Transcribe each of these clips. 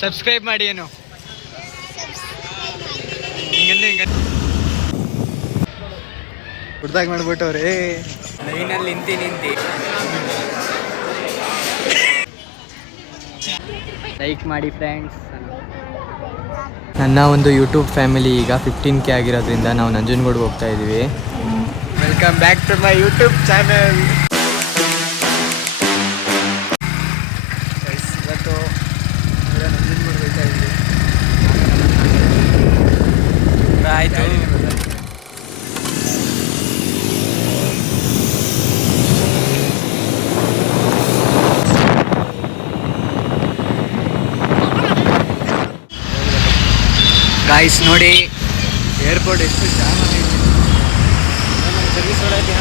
Subscribe ಮಾಡಿ ಏನು ಹಿಂಗಂದ್ರೆ ಹುಡ್ದಾಗ ಮಾಡ್ಬಿಟ್ಟವ್ರಿ ಲೈನಲ್ಲಿ ನಿಂತಿ ಲೈಕ್ ಮಾಡಿ ಫ್ರೆಂಡ್ಸ್. ನನ್ನ ಒಂದು ಯೂಟ್ಯೂಬ್ ಫ್ಯಾಮಿಲಿ ಈಗ 15K ಆಗಿರೋದ್ರಿಂದ ನಾವು ನಂಜನಗೂಡ್ಗೆ ಹೋಗ್ತಾ ಇದ್ದೀವಿ. Welcome back to my YouTube channel. ಇವತ್ತು ನಂಜನಗೂಡ್ಗೆ ಹೋಗ್ತಾ ಇದ್ದೀವಿ. ಆಯಿತು. ಗಾಯ್ಸ್ ನೋಡಿ ಏರ್ಪೋರ್ಟ್ ಎಷ್ಟು ಜಾಮ್ ಆಗೈತೆ. ನಮ್ಮ ಸರ್ವಿಸ್ ರೋಡ್ ಐತಿ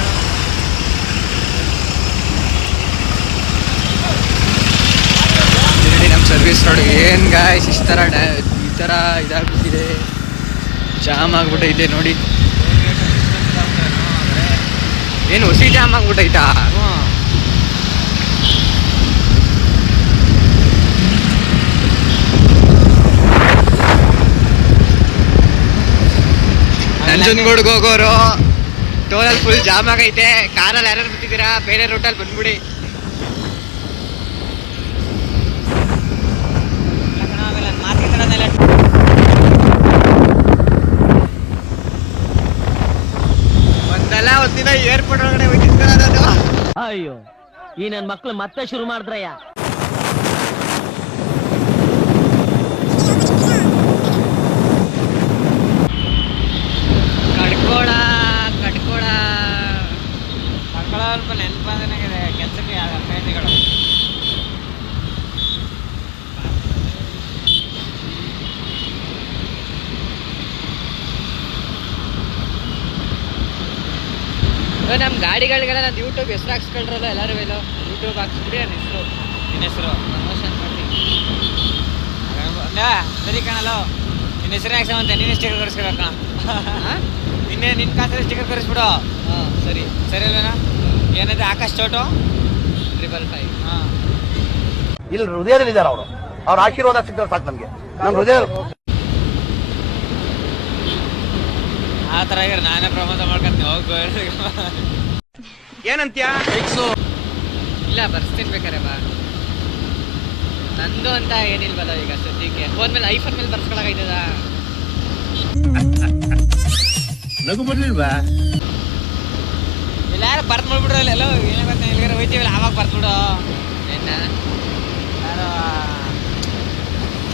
ನಮ್ಮ ಸರ್ವಿಸ್ ರೋಡ್. ಏನು ಗಾಯ್ಸ್ ಈ ಥರ ಇದಾಗ್ಬಿಟ್ಟಿದೆ, ಜಾಮ್ ಆಗ್ಬಿಟ್ಟೈತೆ ನೋಡಿ. ಏನು ಹೊಸಿ ಜಾಮ್ ಆಗ್ಬಿಟ್ಟೈತಾ? ನಂಜನಗೂಡ್ಗೆ ಹೋಗೋರು ಟೋಲಲ್ಲಿ ಫುಲ್ ಜಾಮ್ ಆಗೈತೆ. ಕಾರಲ್ಲಿ ಯಾರು ಬಿಟ್ಟಿದ್ದೀರಾ ಬೇರೆ ರೂಟಲ್ಲಿ ಬಂದ್ಬಿಡಿ. ಒಂದಿನ ಏರ್ಪೋರ್ಟ್ ಒಳಗಡೆ ಹೋಗಿದ್ದು. ಅಯ್ಯೋ ಈ ನನ್ನ ಮಕ್ಳು ಮತ್ತೆ ಶುರು ಮಾಡಿದ್ರಯ್ಯ. ಸ್ವಲ್ಪ ನೆನಪಾಗಿದೆ ಕೆಲಸಕ್ಕೆ ಪ್ರಯತ್ನಗಳು. ನಮ್ಮ ಗಾಡಿಗಳಿಗೆಲ್ಲ ನಾನು ಯೂಟ್ಯೂಬ್ ಹೆಸರು ಹಾಕ್ಸ್ಕೊಳ್ರಲ್ಲ ಎಲ್ಲರೂ ಎಲ್ಲೋ ಯೂಟ್ಯೂಬ್ ಹಾಕ್ಸ್ಬಿಡಿ. ನಿನ್ನ ಹೆಸರು ಪ್ರಮೋಷನ್ ಮಾಡ್ತೀನಿ. ಸರಿ ಕಾಣಲ್ಲ, ನಿನ್ನ ಹೆಸರು ಹಾಕ್ಸವಂತೆ ನೀನು ಸ್ಟಿಕರ್ ಕರೆಸ್ಕೊಬೇಕ. ನಿನ್ನ ಕಾಸಲ್ಲಿ ಸ್ಟಿಕರ್ ಕರೆಸ್ಬಿಡು. ಹಾಂ ಸರಿ ಅಲ್ವೇನಾ? ಏನಂದ್ರೆ ಆಕಾಶ್ ಚೋಟು 555. ಹಾಂ ಇಲ್ಲಿ ಹೃದಯದಲ್ಲಿದ್ದಾರೆ ಅವರು. ಅವ್ರ ಆಶೀರ್ವಾದ ಸಿಗ್ತಾರೆ ಸಾಕು ನಮಗೆ. ನಮ್ಮ ಹೃದಯ ಆ ಥರ ಆಗಿರ ನಾನೇ ಪ್ರಮೋಷನ್ ಮಾಡ್ಕೊತೀನಿ. ಹೋಗು ಏನಂತ್ಯ ಇಲ್ಲ ಬರ್ಸ್ತೀನಿ ಬೇಕಾರೆ ಬಾ. ನಂದು ಅಂತ ಏನಿಲ್ವಲ್ಲ ಈಗ ಸದ್ಯಕ್ಕೆ. ಫೋನ್ ಮೇಲೆ ಐಫೋನ್ ಮೇಲೆ ಬರ್ಸ್ಕೊಳಕೈತದ. ನಗು ಬರ್ಲಿಲ್ವಾ? ಎಲ್ಲಾರು ಬರ್ತ್ ಮಾಡ್ಬಿಡ್ರಲ್ಲ. ಎಲ್ಲೋ ಏನೇ ಗೊತ್ತ ಎಲ್ಲಿಗಾರ ಹೋಯ್ತೀವಲ್ಲ ಆವಾಗ ಬರ್ತ್ಬಿಡು. ಏನ ಯಾರು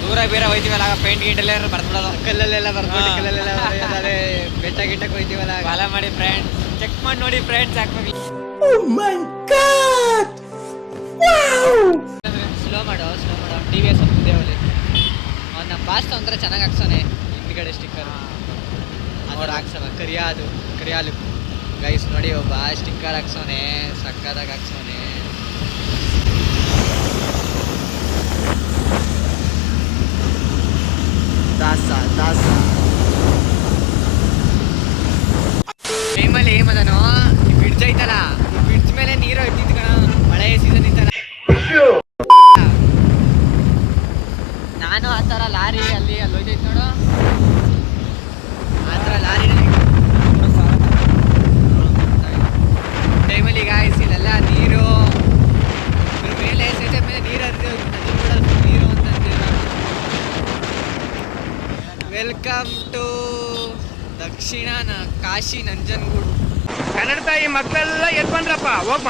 ದೂರ ಬೇರೆ ಹೋಯ್ತೀವಲ್ಲ ಆಗ ಪೇಂಟ್ ಗೀಟೆಲ್ಲ ಬರ್ತ್ಬಿಡೋದು. ಕಲ್ಲಲ್ಲೆಲ್ಲ ಬರ್ಬಿಟ್ಟು ಕಲ್ಲಲ್ಲೆಲ್ಲ ಅದೇ ಬೆಟ್ಟಕ್ಕೆ ಹೋಯ್ತೀವಲ್ಲ. ಫಾಲೋ ಮಾಡಿ ಫ್ರೆಂಡ್ಸ್, ಚೆಕ್ ಮಾಡಿ ನೋಡಿ ಫ್ರೆಂಡ್ಸ್. ಹಾಕ್ಬೇಕು. ಸ್ಲೋ ಮಾಡು TVS ದೇವಲ್ಲಿ. ಅವ್ನು ನಮ್ಮ ಬಾಸ್ ತೊಂದರೆ ಚೆನ್ನಾಗಿ ಹಾಕ್ಸೋನೆ ಹಿಂದ್ಗಡೆ ಸ್ಟಿಕ್ಕರ್. ಅವ್ರು ಹಾಕ್ಸೋಣ ಕರಿಯಾಲು ಗೈಸ್ ನೋಡಿ. ಒಬ್ಬ ಸ್ಟಿಕ್ಕರ್ ಹಾಕ್ಸೋನೆ ಸಕ್ಕದಾಗ ಹಾಕ್ಸೋನೆ. ದಾಸ ಟೈಮಲ್ಲಿ ಏಮದನು ಈ ಬ್ರಿಡ್ಜ್ ಐತಲ್ಲ, ಈ ಬ್ರಿಡ್ಜ್ ಮೇಲೆ ನೀರು ಇಟ್ಟಿದ್ದು ಕಣ. ಮಳೆ ಸೀಸನ್ ಇತ್ತಲ್ಲ, ನಾನು ಆ ಥರ ಲಾರಿ ಅಲ್ಲಿ ಹೋಯ್ತೈತೆ ನೋಡು. ಆ ಥರ ಲಾರಿ ಟೈಮಲ್ಲಿ ಗಾಯ್ಸ್ ಇಲ್ಲೆಲ್ಲ ನೀರು ಮೇಲೆ ಸೇತುವೆ ಮೇಲೆ ನೀರು ಹರಿದು ನೀರು ಅಂತ ವೆಲ್ಕಮ್ ಟು ದಕ್ಷಿಣ ಕಾಶಿ ನಂಜನಗೂಡು. ಕನ್ನಡ ತಾಯಿ ಮಕ್ಕಳೆಲ್ಲ ಎದ್ ಬಂದ್ರಪ್ಪ ಹೋಗ್ಮ.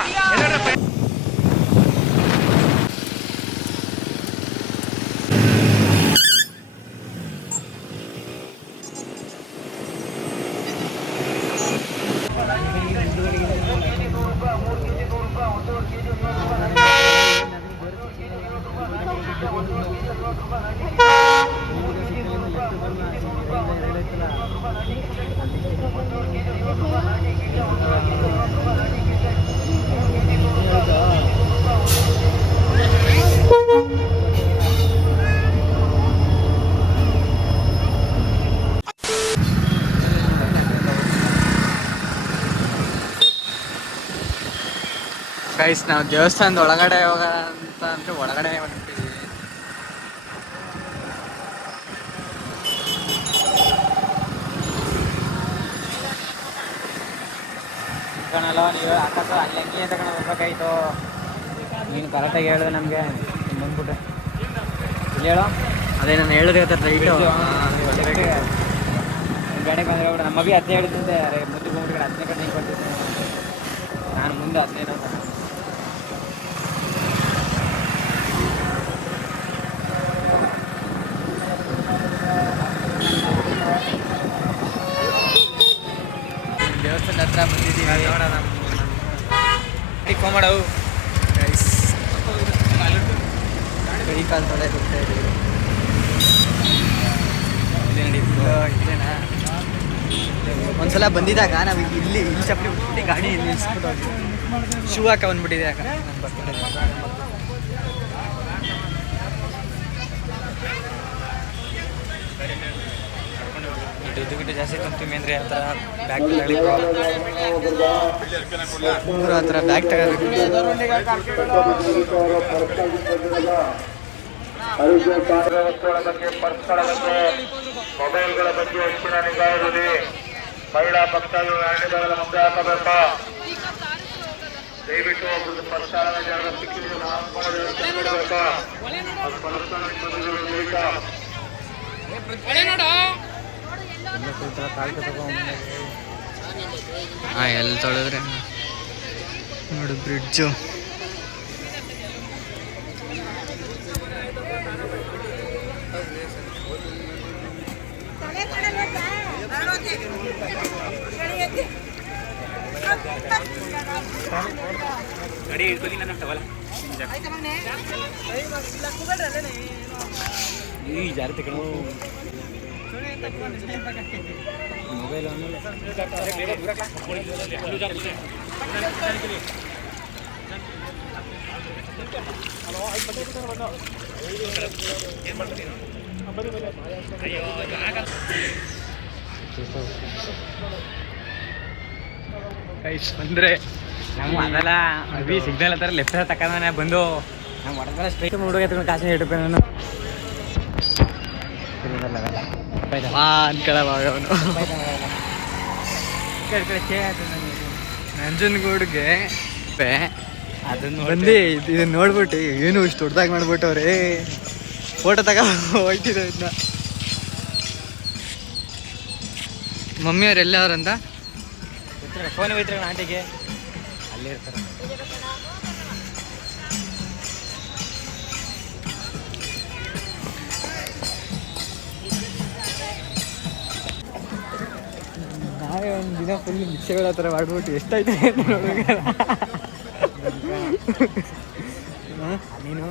ಗೈಸ್ ನಾವು ದೇವಸ್ಥಾನದ ಒಳಗಡೆ ಹೋಗೋಣ ಅಂತ ಅಂದರೆ ಒಳಗಡೆ ಹೊರಟಿದ್ದೀವಿ. ಕಣಲ್ಲ ನೀವು ಆಕಾಶ ಅಲ್ಲಿ ಅಂಗಿ ಅಂತ ಕಣ ಬರ್ಬೇಕಾಯ್ತು. ನೀನು ಕರೆಕ್ಟಾಗಿ ಹೇಳಿದೆ ನಮಗೆ ಬಂದ್ಬಿಟ್ಟೆ. ಇಲ್ಲಿ ಹೇಳೋ ಅದೇ ನಾನು ಹೇಳಿದ್ರೆ ರೈಟು ಗಾಡಿಗೆ ಬಂದರೆ ಬಿಡ ನಮ್ಮ ಮಗ ಹತ್ತನೇ ಹೇಳ್ತಿದ್ದೆ. ಅರೆ ಮುದ್ದು ಬಂದ್ಬಿಟ್ಟು ಹತ್ತನೇ ಕಡೆ ಹಿಂಗೆ ಕೊಡ್ತಿದ್ದೆ ನಾನು ಮುಂದೆ ಹತ್ತನೇನು ಅಂತ. ದೇವಸ್ಥಾನದ ಹತ್ರ ಬಂದಿದ್ದೀವಿ. ನೋಡೋಣ ಫೋನ್ ಮಾಡವು ಕೈ ಕಾಲು ತೊಳೆ ಹೋಗ್ತಾ ಇದ್ದೀವಿ. ಇದೇನಾ ಒಂದ್ಸಲ ಬಂದಿದ್ದಾಗ ನಾವು ಇಲ್ಲಿ ಚಪ್ಪಲಿ ಬಿಟ್ಬಿಟ್ಟು ಗಾಡಿ ನಿಲ್ಸ್ಬಿಟ್ಟು ಹೋಗಿ ಶೂ ಹಾಕ ಬಂದ್ಬಿಟ್ಟಿದೆ ಯಾಕ ನಾನು ಬರ್ತಾರೆ. ದುಡ್ಡು ಜಾಸ್ತಿ ತುಂಬ್ತೀವಿ ಅಂದರೆ ಆ ಥರ ಬ್ಯಾಗ್ ಮೂರು ಆ ಥರ ಬ್ಯಾಗ್ ತಗೋಬೇಕು. ವಸ್ತುಗಳ ಬಗ್ಗೆ, ಪರ್ಸ್ಗಳ ಬಗ್ಗೆ, ಮೊಬೈಲ್ಗಳ ಬಗ್ಗೆ ಹೆಚ್ಚಿನ ನಿಗಾ ಇರಲಿ. ಮಹಿಳಾ ಪಕ್ಷಗಳು ಅರಣ್ಯಗಳ ಮುಂದೆ ಹಾಕಬೇಕು. ದಯವಿಟ್ಟು ಒಬ್ಬರು ಪರ್ಸಾಳದ ಜಾಗ ಸಿಕ್ಕಿದ್ರು ನಾಮಕರಣ ವ್ಯವಸ್ಥೆ ಮಾಡಬೇಕು. ಅದು ಪರಸ್ಪರ ಎಲ್ಲಿ ತೊಳೆದ್ರೆ ನೋಡು ಬ್ರಿಡ್ಜು. ಗಾಡಿ ಇಟ್ಕೊಳ್ಳಿ ನನ್ನ ತಗೊಲ್ಲ ಈ ಜಾರಿ ತಗೊಂಡು ಮೊಬೈಲ್ ಬಂದರೆ ನಮ್ಮ ಅದಲ್ಲ ಅಭಿ ಸಿಗ್ನಲ್ ಹತ್ತಾರ ಲೆಫ್ಟ್ ಸೈಡ್ ತಕೊಂಡ ಬಂದು ನಮ್ಮ ಹೊಡೆದ ಸ್ಟ್ರೈಟ್ ಹುಡುಗ ಎತ್ಕೊಂಡು ಕಾಸಿನ ಇಟ್ಟುಕೊಂಡು ನಾನು ಅನ್ಕೊಳ್ಳೋನು ನಂಜನಗೂಡ್ಗೆ ಅದನ್ನು ಬಂದು ಇದನ್ನ ನೋಡ್ಬಿಟ್ಟು ಏನು ಇಷ್ಟು ದೊಡ್ಡದಾಗಿ ಮಾಡ್ಬಿಟ್ಟವ್ರೆ. ಫೋಟೋ ಹೋಯ್ತಿದ್ದೆ ಇದನ್ನ. ಮಮ್ಮಿಯವ್ರು ಎಲ್ಲವ್ರಂತ ಫೋನ್ ಹೋಯ್ತಾರೆ ಆಂಟಿಗೆ ಅಲ್ಲೇ ಇರ್ತಾರೆ. ನಾವೇ ಒಂದು ದಿನ ಫುಲ್ ಭಿಕ್ಷೆಗಳ ಥರ ಮಾಡ್ಬಿಟ್ಟು ಎಷ್ಟಾಯ್ತು ನೋಡುವಾಗ ನೀನು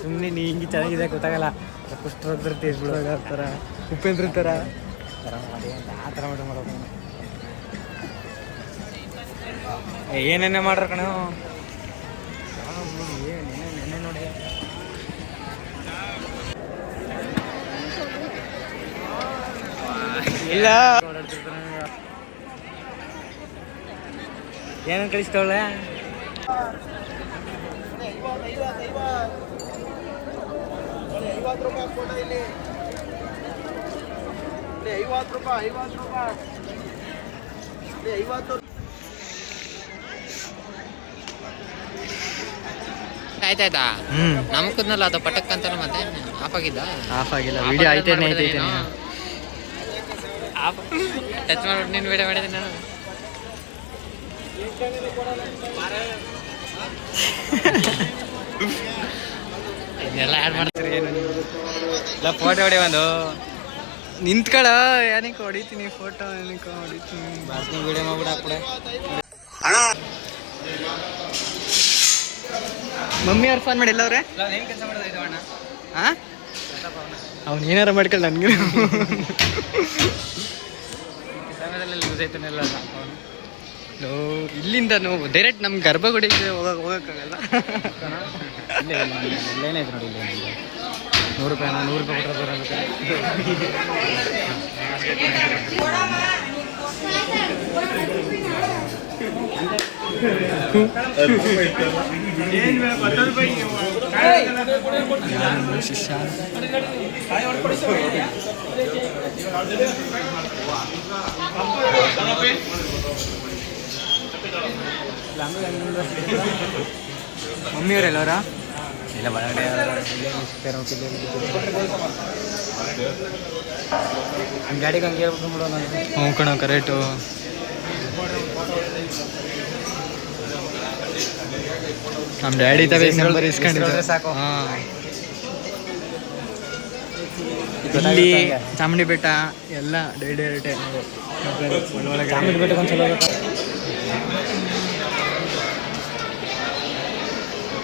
ಸುಮ್ಮನೆ ನೀ ಹಿಂಗೆ ಚೆನ್ನಾಗಿದೆ ಗೊತ್ತಾಗಲ್ಲ. ಪುಷ್ಟ್ರ ತೀರ್ಸ್ಬಿಡೋಗ ಥರ ಉಪೇಂದ್ರ ಥರ ಥರ ಮಾಡಿ ಆ ಥರ ಮಾಡೋದು ಏನೇನೇ ಮಾಡ್ರ ಕಣ ನೆನ್ನೆ ನೋಡಿ. ಇಲ್ಲ ಏನೇನು ಕಳಿಸ್ತವಳೆ ಆಯ್ತಾಯ್ತಾ ನಮಕದ್ನಲ್ಲ ಅದು ಪಟಕ್ ಅಂತಲ್ಲ ಮತ್ತೆ ಆಫ್ ಆಗಿದ್ದ ಆಫ್ ಆಗಿಲ್ಲ. ವಿಡಿಯೋ ಐತೇನೆ ಐತೈತೆ ಟಚ್ ಮಾಡ್ಬಿಟ್ಟು ನೀನು ವಿಡಿಯೋ ಮಾಡಿದ್ದೀನಿ ನಾನು. ಇದನ್ನೆಲ್ಲ ಆ್ಯಡ್ ಮಾಡ್ತೀರಿ ಏನು ಇಲ್ಲ ಫೋಟೋ ಹೊಡಿ ಒಂದು ನಿಂತ್ಕೊಳ ಏನಕ್ಕೆ ಹೊಡಿತೀನಿ ಫೋಟೋ ಏನಕ್ಕೆ ಹೊಡಿತೀನಿ. ಬಾಸ್ನ ವಿಡಿಯೋ ಮಾಡ್ಬಿಡ ಹಾಕ್ಬಿಡೆ. ಮಮ್ಮಿ ಅವ್ರು ಫೋನ್ ಮಾಡಿ ಎಲ್ಲವ್ರೆ ಏನು ಕೆಲಸ ಮಾಡೋದು ಇದು ಅಣ್ಣ? ಹಾಂ ಅವ್ನು ಏನಾರ ಮಾಡ್ಕೊಳ್ಳಿ ನನಗೆ ಸಮಯದಲ್ಲಿ ಯೂಸ್ ಆಯ್ತಾನೆಲ್ಲ ಇಲ್ಲಿಂದ ನಾವು ಡೈರೆಕ್ಟ್ ನಮ್ಮ ಗರ್ಭಗುಡಿಗೆ ಹೋಗೋಕ್ಕಾಗಲ್ಲ. ಇಲ್ಲೇನಾಯ್ತು ನೋಡಿ ಇಲ್ಲಿ 100 ರೂಪಾಯಿ 100 ರೂಪಾಯಿ ಕೊಟ್ಟರೆ ಬರೋದಕ್ಕೆ ಶಿಷ್ಯ ಮಮ್ಮಿಯವರೆಲ್ಲವರ ಇಲ್ಲ ಒಳಗಡೆ ಗಾಡಿಗೆ ಹಂಗೆ ಹೇಳ್ಬಿಟ್ಟು ಹ್ಞೂ ಕಣೋ ಕರೆಕ್ಟು. ನಮ್ಮ ಡ್ಯಾಡಿ ತಗ ನಂಬರ್ ಇಸ್ಕೊಂಡಿದ್ರೆ ಸಾಕು. ಹಾಂ, ಇಲ್ಲಿ ಚಾಮುಂಡಿ ಬೆಟ್ಟ ಎಲ್ಲ ಡೈರೆಕ್ಟೇ ಒಳಗಡೆ. ಚಾಮುಂಡಿ ಬೆಟ್ಟಕ್ಕೆ ಒಂದ್ಸಲ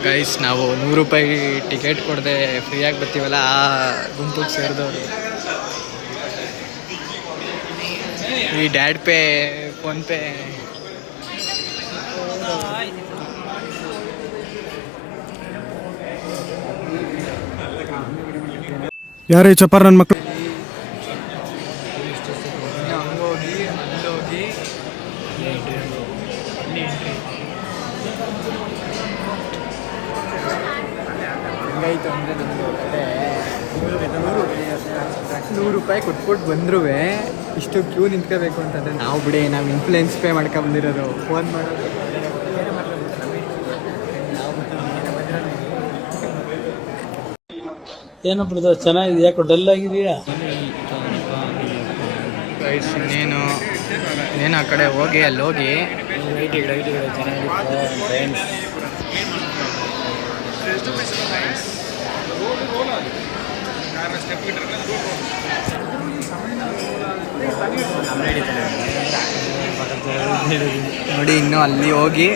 ಗೈಸ್ ನಾವು 100 ರೂಪಾಯಿ ಟಿಕೆಟ್ ಕೊಡದೆ ಫ್ರೀಯಾಗಿ ಬರ್ತೀವಲ್ಲ, ಆ ಗುಂಪಿಗೆ ಸೇರಿದವರು. ಈ ಡ್ಯಾಡ್ ಪೇ, ಫೋನ್ಪೇ ಯಾರೇ ಚಪಾರ್ ನನ್ನ ಮಕ್ಕಳು. ಹಂಗೋಗಿ ಅಲ್ಲೋಗಿ ಹೆಂಗಾಯ್ತು ಅಂದರೆ ನಮಗೆ 100 ರೂಪಾಯಿ ಕೊಟ್ಬಿಟ್ಟು ಬಂದ್ರೂ ಇಷ್ಟು ಕ್ಯೂ ನಿಂತ್ಕೋಬೇಕು ಅಂತಂದರೆ ನಾವು ಬಿಡಿ, ನಾವು ಇನ್ಫ್ಲೂಯೆನ್ಸ್ ಪೇ ಮಾಡ್ಕೊಂಬಂದಿರೋದು. ಫೋನ್ ಮಾಡೋದು ಏನಪ್ಪ ಚೆನ್ನಾಗಿದೆ, ಯಾಕೋ ಡಲ್ ಆಗಿದೆಯಾ? ಗೈಸ್ ಇನ್ನೇನು ಆ ಕಡೆ ಹೋಗಿ ಅಲ್ಲಿ ಹೋಗಿ ನೋಡಿ, ಇನ್ನೂ ಅಲ್ಲಿ ಹೋಗಿ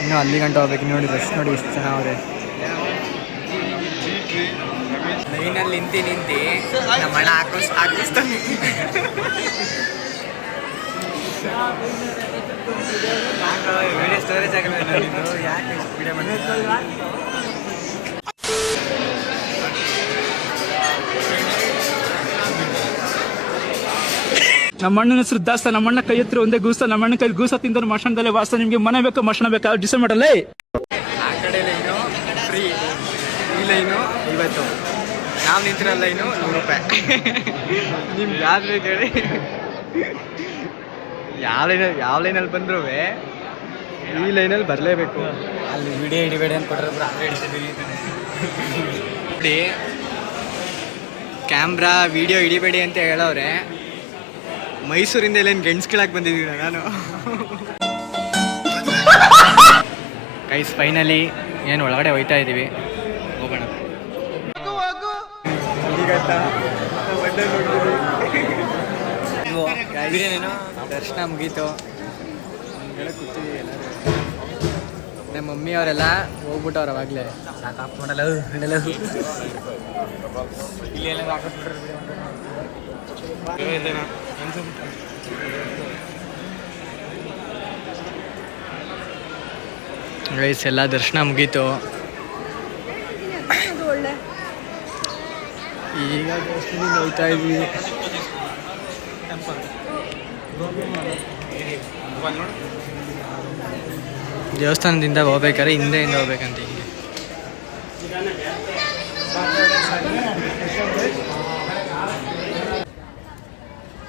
ಇನ್ನೂ ಅಲ್ಲಿ ಗಂಟ ಹೋಗ್ಬೇಕು. ನೋಡಿ ರಶ್ ನೋಡಿ ಎಷ್ಟು ಜನ ಅವ್ರೆ. ಲೈನಲ್ಲಿ ನಿಂತು ನಮ್ಮ ಹಣ ಹಾಕಿಸ್ತಾನೆ. ವಿಡಿಯೋ ಸ್ಟೋರೇಜ್ ಆಗಲ್ಲ, ಯಾಕೆ ವಿಡಿಯೋ ಮಾಡ್ತೀವಿ? ನಮ್ಮ ಅಣ್ಣನ ಹೆಸರು ದಾಸ್ತ, ನಮ್ಮ ಅಣ್ಣ ಕೈ ಹತ್ರ ಒಂದೇ ಗೂಸ್ತ, ನಮ್ಮ ಅಣ್ಣ ಕೈ ಗೂಸ ತಿಂದ್ರೆ ಮಶಾನದಲ್ಲೇ ವಾಸ್ತ. ನಿಮ್ಗೆ ಮನೆ ಬೇಕು ಮಶಾನ ಬೇಕಾ ಡಿಸೈಡ್ ಮಾಡಲ್ಲೇ. ಆ ಕಡೆ ಲೈನು ಫ್ರೀ, ಈ ಲೈನು 50, ನಾವು ನಿಂತಿರೋ ಲೈನು 100 ರೂಪಾಯಿ. ನಿಮ್ಗೆ ಯಾವ್ದು ಬೇಕು ಹೇಳಿ, ಯಾವ ಲೈನಲ್ಲಿ ಬಂದ್ರೂ ಈ ಲೈನಲ್ಲಿ ಬರಲೇಬೇಕು. ಅಲ್ಲಿ ವಿಡಿಯೋ ಹಿಡಿಬೇಡಿ ಅಂತ ಕೊಟ್ಟರೆ ಹಿಡಿತಿದ್ದೀವಿ. ನೋಡಿ, ಕ್ಯಾಮ್ರಾ ವಿಡಿಯೋ ಹಿಡಿಬೇಡಿ ಅಂತ ಹೇಳೋರೆ. ಮೈಸೂರಿಂದ ಇಲ್ಲೇನು ಗೆಣ್ಸ್ ಕೀಳಕ್ಕೆ ಬಂದಿದ್ದೀರ ನಾನು. ಗೈಸ್ ಫೈನಲಿ ಏನು ಒಳಗಡೆ ಹೋಯ್ತಾ ಇದ್ದೀವಿ, ಹೋಗೋಣ. ದರ್ಶನ ಮುಗೀತು, ಕೂತಿದ್ದೀವಿ ಎಲ್ಲರೂ. ನಮ್ಮ ಮಮ್ಮಿ ಅವರೆಲ್ಲ ಹೋಗ್ಬಿಟ್ಟವ್ರು ಅವಾಗಲೇ. ಸಾಕು ಆಫ್ ಮಾಡಲ್ಲ ಇಲ್ಲಿ ಎಲ್ಲ ಹಾಕಿಸ್ಬಿಟ್ರೆ ಗೈಸ್ ಎಲ್ಲ ದರ್ಶನ ಮುಗೀತು. ಈಗ ದೇವಸ್ಥಾನದಿಂದ ಹೋಗ್ತಾ ಇದ್ವಿ. ದೇವಸ್ಥಾನದಿಂದ ಹೋಗ್ಬೇಕಾದ್ರೆ ಹಿಂದೆಯಿಂದ ಹೋಗ್ಬೇಕಂತ. ಹಿಂಗೆ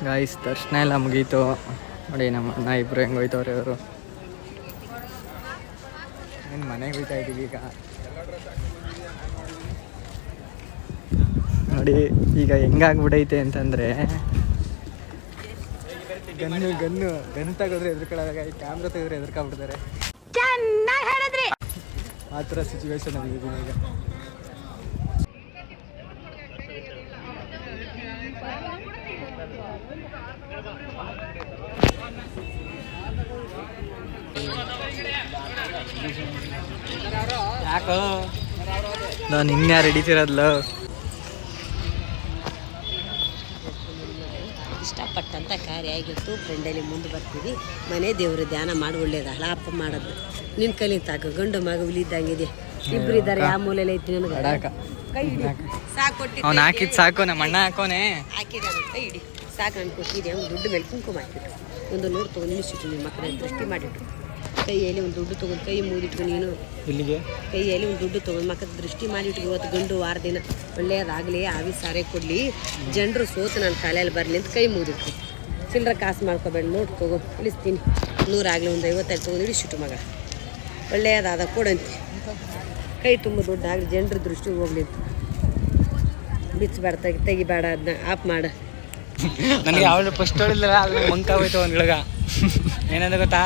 ಗಾಯ್ಸ್ ದರ್ಶನ ಎಲ್ಲ ಮುಗೀತು. ನೋಡಿ ನಮ್ಮ ಅಣ್ಣ ಇಬ್ಬರು ಹೆಂಗೆ ಹೋಯ್ತವ್ರೆ. ಅವರು ಏನು ಮನೆಗೆ ಹೋಗ್ತಾ ಇದ್ದೀವಿ ಈಗ. ನೋಡಿ ಈಗ ಹೆಂಗಾಗ್ಬಿಟ್ಟೈತೆ ಅಂತಂದರೆ, ಗನ್ ತೆಗೆದ್ರೆ ಎದ್ರುಕೊಳ್ಳೋದಾಗ ಕ್ಯಾಮ್ರಾ ತೆಗೆದ್ರೆ ಎದ್ರುಕೊಂಡ್ಬಿಡ್ತಾರೆ. ಆ ಥರ ಸಿಚುವೇಶನ್ ಆಗಿದ್ದೀನಿ ಈಗ. ಯಾಕೋ ನಾನು ಇನ್ಯಾರು ಹಿಡಿತಿರೋದ್ಲ. ಇಷ್ಟಪಟ್ಟಂಥ ಕಾರ್ಯ ಆಗಿತ್ತು. ಫ್ರೆಂಡಲ್ಲಿ ಮುಂದೆ ಬರ್ತೀವಿ. ಮನೆ ದೇವರು ಧ್ಯಾನ ಮಾಡಿ ಒಳ್ಳೇದಲ್ಲ ಅಪ್ಪ ಮಾಡೋದು. ನಿನ್ನ ಕಲಿತಾಕ ಗಂಡು ಮಗ ಉಲಿದ್ದಂಗಿದೆ. ಇಬ್ರು ಇದ್ದಾರೆ, ಯಾವ ಮೂಲೆಲ್ಲ ಐತಿ ನನಗೆ. ಕೈ ಹಿಡಿ, ಸಾಕು ಕೊಟ್ಟು ಅವ್ನು ಹಾಕಿದ್ದು ಸಾಕು, ನಮ್ಮ ಅಣ್ಣ ಹಾಕೋನೆ ಹಾಕಿದ್ದಾನೆ. ಕೈ ಹಿಡಿ ಸಾಕು. ನಾನು ಕೊಟ್ಟಿದ್ದೆ. ಅವ್ನು ದುಡ್ಡು ಮೇಲೆ ಕುಂಕುಮ ಹಾಕಿಟ್ಟು ಒಂದು ನೋಡು ತೊಗೊಂಡು ನಿಲ್ಲಿಸಿಟ್ಟು ನಿಮ್ಮ ಮಕ್ಕಳ ದೃಷ್ಟಿ ಮಾಡಿಟ್ಟು ಕೈಯಲ್ಲಿ ಒಂದು ದುಡ್ಡು ತೊಗೊಂಡು ಕೈ ಮುಗಿದಿಟ್ಟು ನೀನು ಇಲ್ಲಿಗೆ ಕೈಯಲ್ಲಿ ಒಂದು ದುಡ್ಡು ತೊಗೊಂಡು ಮಕ್ಕಳ ದೃಷ್ಟಿ ಮಾಡಿಟ್ಟು ಇವತ್ತು ಗಂಡು ವಾರ ದಿನ ಒಳ್ಳೆಯದಾಗಲಿ, ಆವಿ ಸಾರೇ ಕೊಡಲಿ, ಜನರು ಸೋತು ನನ್ನ ತಲೆಯಲ್ಲಿ ಬರಲಿ ಅಂತ ಕೈ ಮುಗಿದಿಟ್ಟು ಚಿಲ್ಲರೆ ಕಾಸು ಮಾಡ್ಕೋಬೇಡ, ನೋಟ್ ತಗೋ ಇಳಿಸ್ತೀನಿ. 100 ಆಗಲಿ, ಒಂದು 50 ತೊಗೊಂಡು ಇಳಿಸಿಟ್ಟು ಮಗ. ಒಳ್ಳೆಯದಾದ ಕೊಡಂತೆ, ಕೈ ತುಂಬ ದುಡ್ಡು ಆಗಲಿ, ಜನರ ದೃಷ್ಟಿಗೆ ಹೋಗ್ಲಿ. ಬಿಚ್ಚಬೇಡ, ತೆಗಿಬೇಡ, ಅದನ್ನ ಆಫ್ ಮಾಡ. ನನಗೆ ಅವಳು ಫಸ್ಟ್ ಹೇಳಿಲ್ಲ, ಅದು ಮಂಕಾಗೋಯ್ತು ಒಂದ್ಗಳಗ. ಏನಂದ್ರೆ ಗೊತ್ತಾ,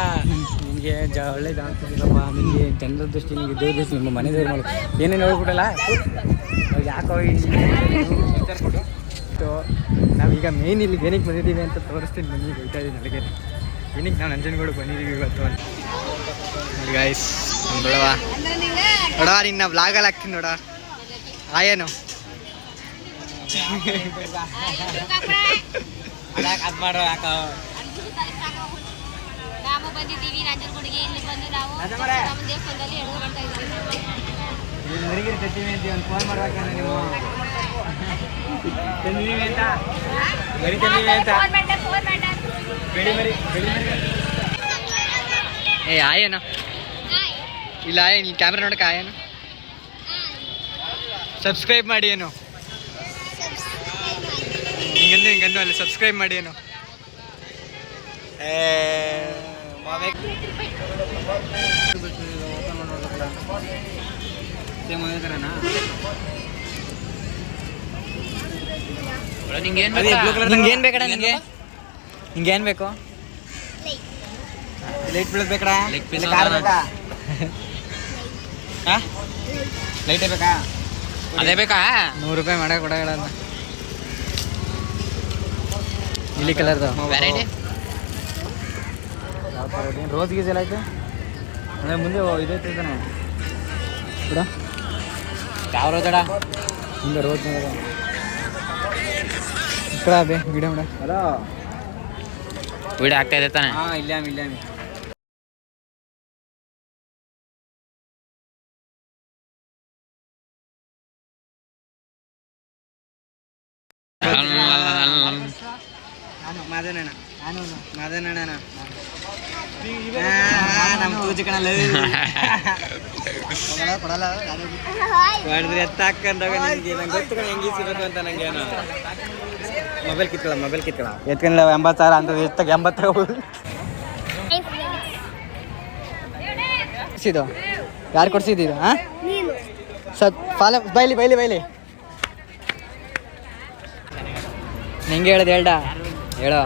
ನಿಮಗೆ ಒಳ್ಳೆ ಜಾಸ್ತಿಲ್ಲಪ್ಪ, ನಿಮಗೆ ಜನರ ದೃಷ್ಟಿ, ನಿಮಗೆ ದೇವ್ರ ದೃಷ್ಟಿ, ನಿಮ್ಮ ಮನೆ ದೇವ್ರು ಮಾಡೋದು ಏನೇನು ಹೇಳ್ಬಿಡಲ್ಲ. ಯಾಕೋ ಕೊಟ್ಟು ನಾವೀಗ ಮೇನ್ ಇಲ್ಲಿ ಏನಕ್ಕೆ ಬಂದಿದ್ದೀವಿ ಅಂತ ತೋರಿಸ್ತೀನಿ. ನನಗೆ ಹೋಗ್ತಾ ಇದ್ದೀನಿ ನನಗೆ ಏನಕ್ಕೆ ನಾವು ನಂಜನಗೂಡು ಬಂದಿದ್ದೀವಿ ಇವತ್ತು ಅಂತ. ನೋಡಿ ಗಾಯ್ಸ್, ನೋಡವ ನೋಡವ, ನಿನ್ನ ವ್ಲಾಗಲ್ಲಿ ಹಾಕ್ತೀನಿ ನೋಡ. ಆಯೇನು ಅದು ಮಾಡೋ ಯಾಕ ನಾವು ಬಂದಿದ್ದೀವಿ ನಂಜನಗೂಡಿಗೆ. ಇಲ್ಲಿ ಬಂದು ನಾವು ನಮ್ಮ ದೇವಸ್ಥಾನದಲ್ಲಿ ಎಡಗು ಮಾಡ್ತಾ ಇದ್ದೀವಿ. ಮರಿಗಿರಿ ತರ್ತೀವಿ ಅಂತ ಒಂದು ಫೋನ್ ಮಾಡ್ಬೇಕಂದ್ರೆ ನೀವು ತಂದಿದ್ದೀವಿ ಅಂತ ಮರಿ ತಂದಿದ್ದೀವಿ ಅಂತ ಬೆಳಿ ಮರಿ ಏ ಆಯೇನು ಇಲ್ಲ, ಇಲ್ಲಿ ಕ್ಯಾಮ್ರಾ ನೋಡಕ್ಕೆ ಆಯೇನು ಸಬ್ಸ್ಕ್ರೈಬ್ ಮಾಡಿ ಏನು ಹಿಂಗಂದು ಅಲ್ಲಿ ಸಬ್ಸ್ಕ್ರೈಬ್ ಮಾಡಿ ಏನು. ನಿಂಗೇನು ನಿಂಗೇನು ಬೇಕಡ? ನಿಂಗೇನು ಬೇಕು? ಲೈಟ್ ಬೀಳೋದು ಬೇಕಡ? ಲೆಗ್ ಪೀಸ್ ಲೈಟೇ ಬೇಕಾ? ಅದೇ ಬೇಕಾ? 100 ರೂಪಾಯಿ ಮಾಡಕ್ಕೆ ಕೊಡೋಣ. ಇಲ್ಲಿ ಕಲರ್ದು ವೆರೈಟಿ ಏನು ರೋಸ್ ಗೀಸ್ ಎಲ್ಲ ಆಯ್ತು ಅಂದರೆ ಮುಂದೆ ಇದೈತೆ ಇದ್ದಾನೆ ಬಿಡ. ಯಾವ ರೋಜಡ ಮುಂದೆ ರೋಸ್ ఇక్కడ ಬೇ ವಿಡಿಯೋ ಮಾಡ. ಹಲೋ, ವಿಡಿಯೋ ಆಗ್ತಾ ಇದೆ ತಾನೆ? ಹಾಂ, ಇಲ್ಲಾಮಿ ನಮ್ಮ ಪೂಜೆ ಕಣಲ್ಲ ಮಾಡಿದ್ರೆ ಎತ್ತ ಹಾಕೊಂಡಾಗ ನಿನಗೆ ನಂಗೆ ಗೊತ್ತು ಕಣ ಹೆಂಗೆ ಸಿಗಬೇಕು ಅಂತ. ನಂಗೆ ಏನು ಮೊಬೈಲ್ ಕಿತ್ಕೊಳ್ಳ ಎತ್ಕೊಂಡ 80,000 ಅಂತ ಎತ್ತಾಗ 80 ಕೊಡ್ಸಿದ್ದು ಯಾರು ಕೊಡ್ಸಿದ್ದು? ಹಾಂ ಫಾಲೋ ಬೈಲಿ ನಿಂಗೆ ಹೇಳೋದು ಹೇಳ ಹೇಳೋ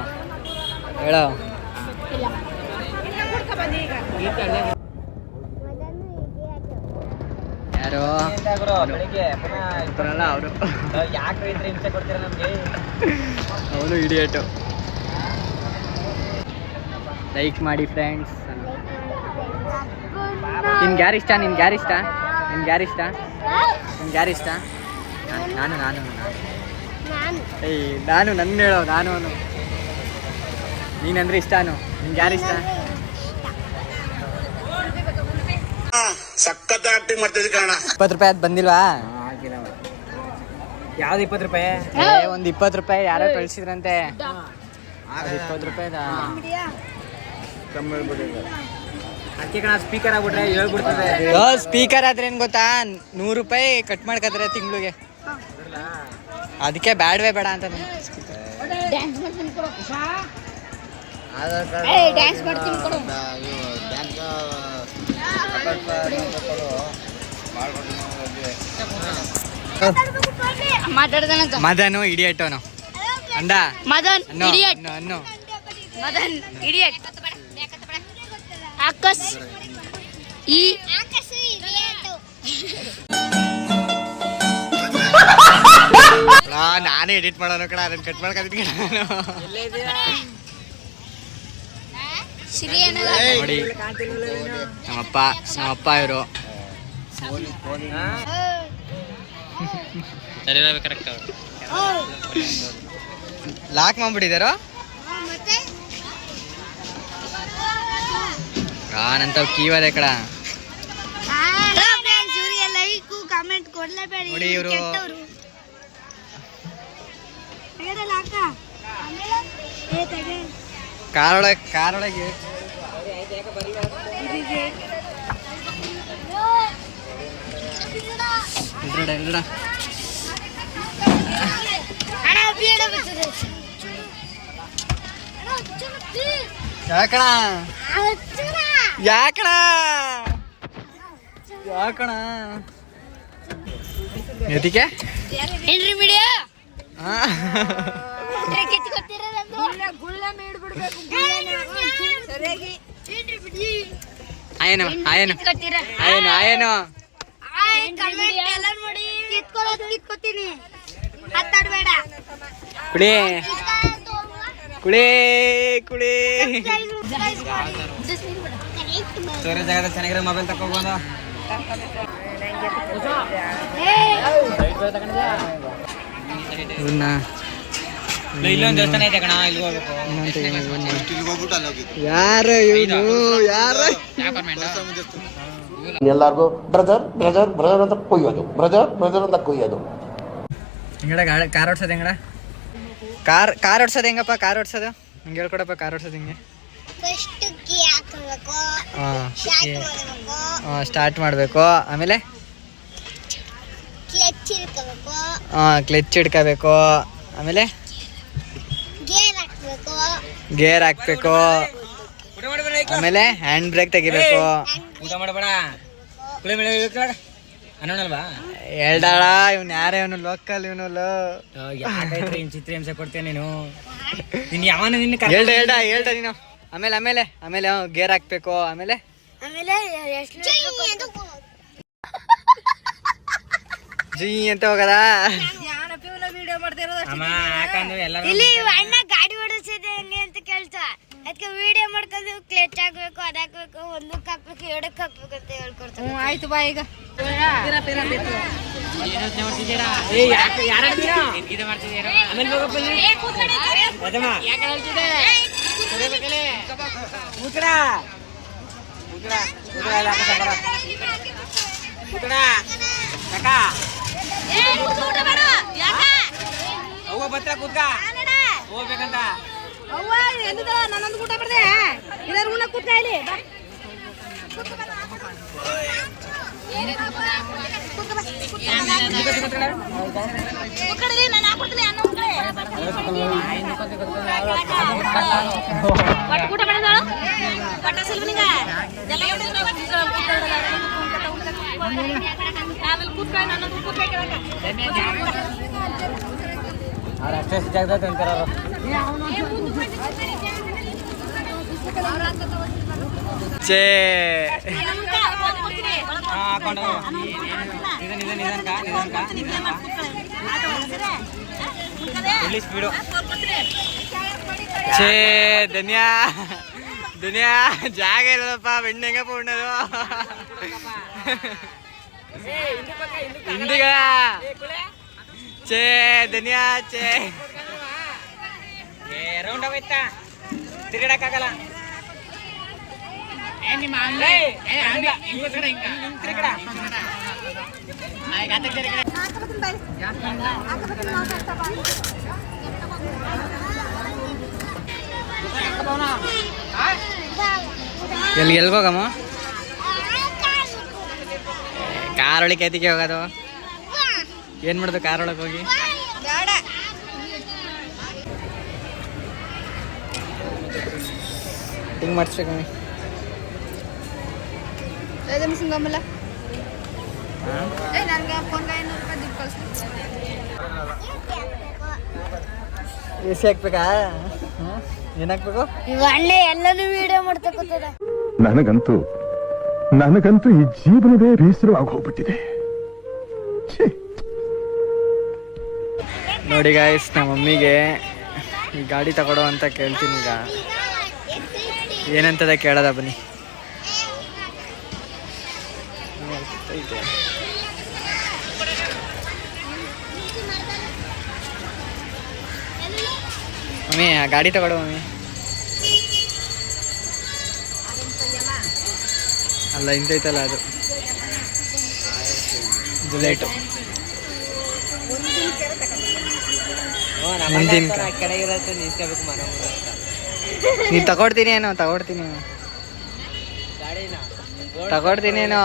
ಯಾರು ಬರಲ್ಲ ಅವರು. ಯಾಕೆ ಹಿಂಸೆ ಕೊಡ್ತೀರ ನಮಗೆ? ಅವನು ಇಡಿಯೇಟು. ಲೈಕ್ ಮಾಡಿ ಫ್ರೆಂಡ್ಸ್. ನಿಮ್ಗೆ ಯಾರು ಇಷ್ಟ? ನಾನು ನನ್ನ ಹೇಳೋ. ನಾನು ನೀನಂದ್ರೆ ಇಷ್ಟನು. ನಿಮ್ಗೆ ಯಾರು ಇಷ್ಟ? ಸಖತ್ ಆಕ್ಟಿಂಗ್ ಮಾಡ್ತಿದ್ದೆ ಕಾರಣ. 20 ರೂಪಾಯಿ ಅದು ಬಂದಿಲ್ವಾ? ಯಾವ್ದು 20 ರೂಪಾಯಿ? ಒಂದು 20 ರೂಪಾಯಿ ಯಾರೋ ಕಳ್ಸಿದ್ರಂತೆ. 20 ರೂಪಾಯಿದ ಕಮ್ಮಿ ಹೇಳ್ಬಿಟ್ಟಿದೆ. ಅದಕ್ಕೆ ಕಣ ಸ್ಪೀಕರ್ ಆಗ್ಬಿಟ್ರೆ ಹೇಳ್ಬಿಡ್ತದೆ. ಸ್ಪೀಕರ್ ಆದ್ರೆ ಏನು ಗೊತ್ತಾ, 100 ರೂಪಾಯಿ ಕಟ್ ಮಾಡ್ಕೊತಾರೆ ತಿಂಗಳಿಗೆ. ಅದಕ್ಕೆ ಬೇಡವೇ ಬೇಡ ಅಂತ. ಡ್ಯಾನ್ಸ್ ಮಾಡ್ತೀನಿ ಕೊಡು. ಮದನು ಇಡಿಯೇಟೋನು ಅಂದ. ಮದನ್ ಇಡಿಯಟ್. ಅನ್ನು ಮದನ್ ಇಡಿಯಟ್. ಆಕಾಶ್ ಈ ನಾನೇ ಎಡಿಟ್ ಮಾಡೋನು ಕಣ, ಅದನ್ನ ಕಟ್ ಮಾಡ್ಕೊತೀನಿ ನೋಡಿ. ನಮ್ಮಪ್ಪ ಇವರು ಕರೆಕ್ಟ್ ಲಾಕ್ ಮಾಡ್ಬಿಟ್ಟಿದಾರೋ. ನಂತವ್ ಕೀವದೆ ಕಡ ಕಾಮೆಂಟ್ ಕೊಡ್ಲೇಬೇಡಿ ನೋಡಿ. ಇವರು ಕಾರೊಳಗೆ ಯಾಕಣ ಯಾಕಣ ಯಾಕಣ ಎದಕ್ಕೆ ಏನ್ರಿ ಮೀಡಿಯಾ ಆಯೇನು ಆಯೇನು ಆಯೇನು ಆಯೇನು ಕುಡಿ ಕುಡಿ ಕುಡಿ ಸೂರ್ಯ ಜಾಗದಲ್ಲಿ ಚೆನ್ನಾಗಿರೋ ಮೊಬೈಲ್ ತಕೊಂಡ್ಬಂದ ಇಲ್ಲೊಂದು ದೇವಸ್ಥಾನ ಐತೆ ಕಣ, ಇಲ್ಲಿ ಹೋಗ್ಬೇಕು. ಯಾರು ಇವನು ಯಾರು ಎಲ್ಲಾರ್ಗು ಬ್ರದರ್ ಬ್ರದರ್ ಬ್ರದರ್ ಅಂತ ಕೊಯ್ಯೋದು, ಬ್ರದರ್ ಬ್ರದರ್ ಅಂತ ಕೊಯ್ಯೋದು. ಹೆಂಗಡ ಕಾರ್ ಓಡ್ಸೋದು ಹೆಂಗಡ ಕಾರ್ ಓಡ್ಸೋದು ಹೆಂಗಪ್ಪ ಕಾರ್ ಓಡ್ಸೋದು ಹಿಂಗೆ ಹೇಳ್ಕೊಡಪ್ಪ ಕಾರ್ ಓಡ್ಸೋದು ಹಿಂಗೆ ಸ್ಟಾರ್ಟ್ ಮಾಡಬೇಕು ಆಮೇಲೆ ಕ್ಲಚ್ ಹಿಡ್ಕೋಬೇಕು ಆಮೇಲೆ ಗೇರ್ ಹಾಕ್ಬೇಕು ಆಮೇಲೆ ಹ್ಯಾಂಡ್ ಬ್ರೇಕ್ ತೆಗಿಬೇಕು ಊಟ ಮಾಡಬೇಡ ಅನ್ನೋಣಲ್ವಾ ಹೇಳ್ದಾಳ ಇವ್ನು ಯಾರೇ ಇವನು ಲೋಕಲ್ ಇವನು ಯಾಕೈತ್ರಿ ಚಿತ್ರ ಹಿಂಸೆ ಕೊಡ್ತೀಯ ನೀನು ಯಾವನ ನಿನ್ನ ಹೇಳ್ದ ನೀನು ಆಮೇಲೆ ಆಮೇಲೆ ಆಮೇಲೆ ಗೇರ್ ಹಾಕ್ಬೇಕು ಆಮೇಲೆ ಜೀ ಅಂತ ಹೋಗದ ಇಲ್ಲಿ ಅಣ್ಣ ಗಾಡಿ ಓಡಿಸೋದು ಹೆಂಗೆ ಅಂತ ಕೇಳ್ತಾ ಅದಕ್ಕೆ ವಿಡಿಯೋ ಮಾಡ್ಕೊಂಡು ಕ್ಲಚ್ ಹಾಕ್ಬೇಕು ಅದ್ ಹಾಕ್ಬೇಕು ಒಂದಕ್ಕೆ ಹಾಕ್ಬೇಕು ಎರಡಕ್ಕೆ ಹಾಕ್ಬೇಕು ಅಂತ ಹೇಳ್ಕೊಡ್ತಾರೆ. ಆಯ್ತು ಬಾ ಈಗ ಹೋಗ್ಬೇಕಂತ ಅವ್ವ ಎಲ್ಲಿದ ನನ್ನೊಂದು ಊಟ ಬರ್ದೆ ಇದರ ಉಣ್ಣ ಕೂತ್ಕ ಇಲ್ಲಿ ಬಾ ಊಟ ಮಾಡೋದು ಪಟ್ಟ ಸೆಲ್ವನಿಗ ಆಮೇಲೆ ಕೂತ್ಕ ನನ್ನೊಂದು ಕೂತ್ಕ ಅಷ್ಟೇ ಜಾಗದ ಅಂತಾರ ಚೇ ಸ್ಪೀಡು ಛೇ ಧನ್ಯಾ ಧನ್ಯಾ ಜಾಗ ಇಲ್ಲದಪ್ಪ ಬೆಣ್ಣೆ ಹೆಂಗಪ್ಪ ಉಣ್ಣದು ಹಿಂದಿಗ ಛೇ ಧನ್ಯಾ ಛೇ ರೌಂಡ್ ಆಗೋಯ್ತಾ ತಿರುಗಾಡಕ್ಕಾಗಲ್ಲ ಎಲ್ಗೋಗಮ್ಮ ಕಾರ್ ಒಳಗೆ ಎತ್ತಿಗೆ ಹೋಗೋದು ಏನ್ ಮಾಡೋದು ಕಾರ್ ಒಳಗೆ ಹೋಗಿ ಹಿಂಗೆ ಮಾಡಿಸ್ಬೇಕಮ್ಮಿ ಎಸಿ ಹಾಕ್ಬೇಕಾ ಏನ್ ಹಾಕ್ಬೇಕು ಅಣ್ಣ ಎಲ್ಲಾನು ವಿಡಿಯೋ ಮಾಡ್ತಾ ಕೂತದ ನನಗಂತೂ ಈ ಜೀವನವೇ ಬೇಸರವಾಗಿ ಹೋಗ್ಬಿಟ್ಟಿದೆ. ನೋಡಿ ಗಾಯ್ಸ್ ನಮ್ಮ ಮಮ್ಮಿಗೆ ಈ ಗಾಡಿ ತಗೊಳ್ಳೋ ಅಂತ ಕೇಳ್ತೀನಿ ಈಗ ಏನಂತದ ಕೇಳೋದ ಬನ್ನಿ ಮಮ್ಮಿ ಆ ಗಾಡಿ ತಗೊಳ್ಳೋ ಮಮ್ಮಿ ಅಲ್ಲ ಇಂತೈತಲ್ಲ ಅದು ಬುಲೆಟು ಮುಂದಿನ ನೀನು ತಗೊಡ್ತೀನಿ ಏನೋ ತಗೊಡ್ತೀನಿ ಏನೋ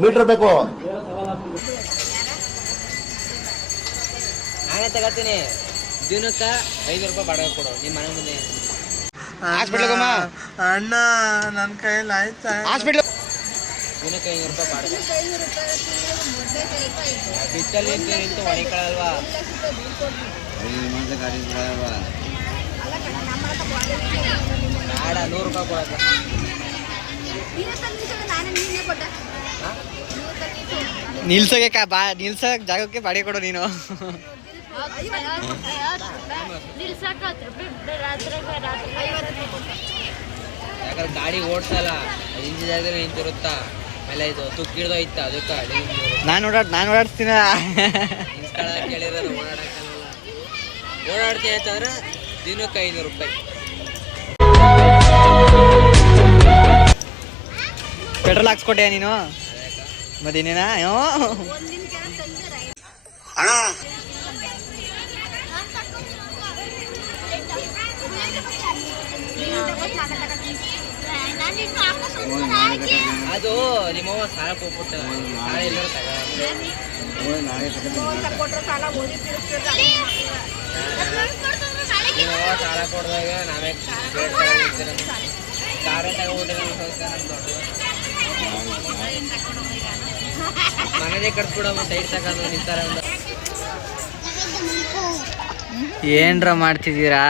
ಮೀಟರ್ ಬೇಕು ನಾನೇ ತಗೋತೀನಿ. ದಿನಕ್ಕೆ 500 ರೂಪಾಯಿ ಬಾಡಿಗೆ ಕೊಡು ನಿಮ್ಮ ಮನೆ ಮುಂದೆ. ಹಾಸ್ಪಿಟ್ಲಿಗಮ್ಮ ಅಣ್ಣ ನನ್ನ ಕೈಯಲ್ಲಿ ಆಯ್ತಾ ಹಾಸ್ಪಿಟ್ಲ್ ದಿನಕ್ಕೆ 500 ರೂಪಾಯಿ ಬಾಡಿಗೆ. ಬಿತ್ತಲ್ಲಿ ನಿಂತು ಹೊಡಿಕೊಳ್ಳಲ್ವಾ? ಬೇಡ 100 ರೂಪಾಯಿ ಕೊಡಕ್ಕೆ. ನಿಲ್ಸೋಕೆ ನಿಲ್ಸೋಕೆ ಜಾಗಕ್ಕೆ ಬಾಡಿಗೆ ಕೊಡು ನೀನು. ಯಾಕಂದ್ರೆ ಗಾಡಿ ಓಡ್ಸಲ್ಲ, ಇಂಜಿನ್ ಜಾಗದಲ್ಲಿ ನಿಂತಿರುತ್ತಾ. ಆಮೇಲೆ ಇದು ತುಕ್ಕಿಡ್ದೋಯ್ತ ಅದಕ್ಕೆ ನಾನು ಓಡಾಡ್ತೀನಿ. ಕೇಳಿರೋದು ಓಡಾಡ್ತೀನಿ ಅಂತಂದ್ರೆ ದಿನಕ್ಕೆ 500 ರೂಪಾಯಿ. ಪೆಟ್ರೋಲ್ ಹಾಕ್ಸ್ಕೊಟ್ಟೆ ನೀನು ಮತ್ತಿನೇನಾ? ಅಣ್ಣ ಅದು ನಿಮ್ಮವ್ವ ಸಾಲ ಕೊಟ್ಬಿಟ್ಟಲ್ಲ, ನಾಳೆ ಎಲ್ಲರೂ ನಿಮ್ಮವ್ವ ಸಾಲ ಕೊಡ್ದಾಗ ನಾವೇ ಕಾರೇ ತಗೊಂಡ್ಬಿಟ್ಟೆ. ಮನೆದೇ ಕಟ್ಬಿಡಮ್ಮ, ಸೈಡ್ ತಗೊಂಡು ನಿಂತಾರ. ಏನ್ರ ಮಾಡ್ತಿದ್ದೀರಾ?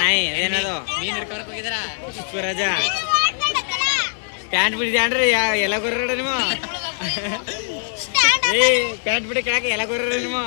ನಾಯಿ ಅದೇನದು ಮೀನ್ ಹಿಡ್ಕೊಳಕ್ ಹೋಗಿದಾರ ಶಿವರಾಜ. ಪ್ಯಾಂಟ್ ಬಿಡಿದ್ಯಾನ್ರಿ ಎಲ್ಲ ಗೊರ್ರ ನಿಮ್ಮ ಪ್ಯಾಂಟ್ ಬಿಡಿ ಕೇಳಕ್ಕೆ ಎಲ್ಲ ಗೊರ್ರ ನಿಮ್ಮ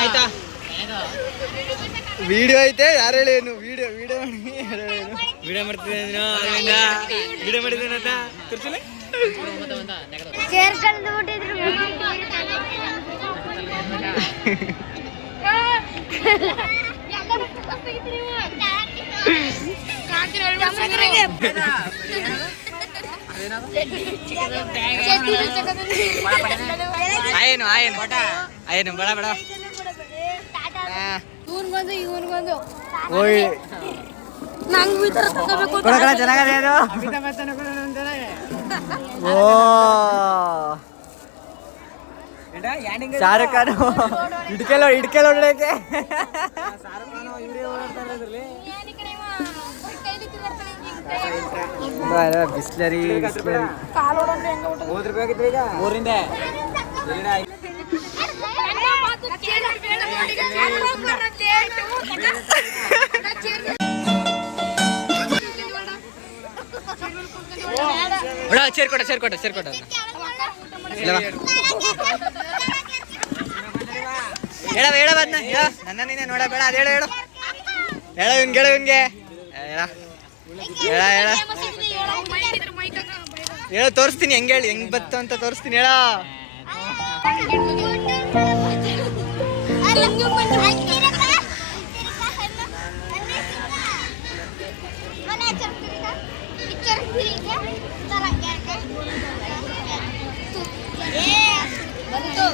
ಆಯ್ತಾ ವಿಡಿಯೋ ಐತೆ ಯಾರು ಹೇಳೇನು ವಿಡಿಯೋ ಮಾಡ್ತಿದ್ದೇನೆ ವಿಡಿಯೋ ಮಾಡಿದ್ದೇನಂತ ತೋರಿಸಲೇ ಆಯೇನು ಬೇಡ ಬೇಡ ಚೆನ್ನಾಗದೆ ಶಾರುಖ್ ಖಾನ್ ಇಡ್ಕೆಲ್ಲ ಹೊಡ್ಲಿಕ್ಕೆ ಬಿಸ್ಲರಿ ಹೋದ್ರಬೇಕಾಗಿತ್ತು ಈಗ ಊರಿಂದ ಸೇರ್ಕೊಟ್ಟ ಹೇಳ ಬಂದ ನನ್ನ ನೀನೆ ನೋಡ ಬೇಡ ಅದು ಹೇಳು ಇವ್ನಿಗೆ ಹೇಳ ತೋರಿಸ್ತೀನಿ ಹೆಂಗ್ ಹೇಳಿ ಹೆಂಗ್ ಬತ್ತು ಅಂತ ತೋರಿಸ್ತೀನಿ ಹೇಳ ಬಂತು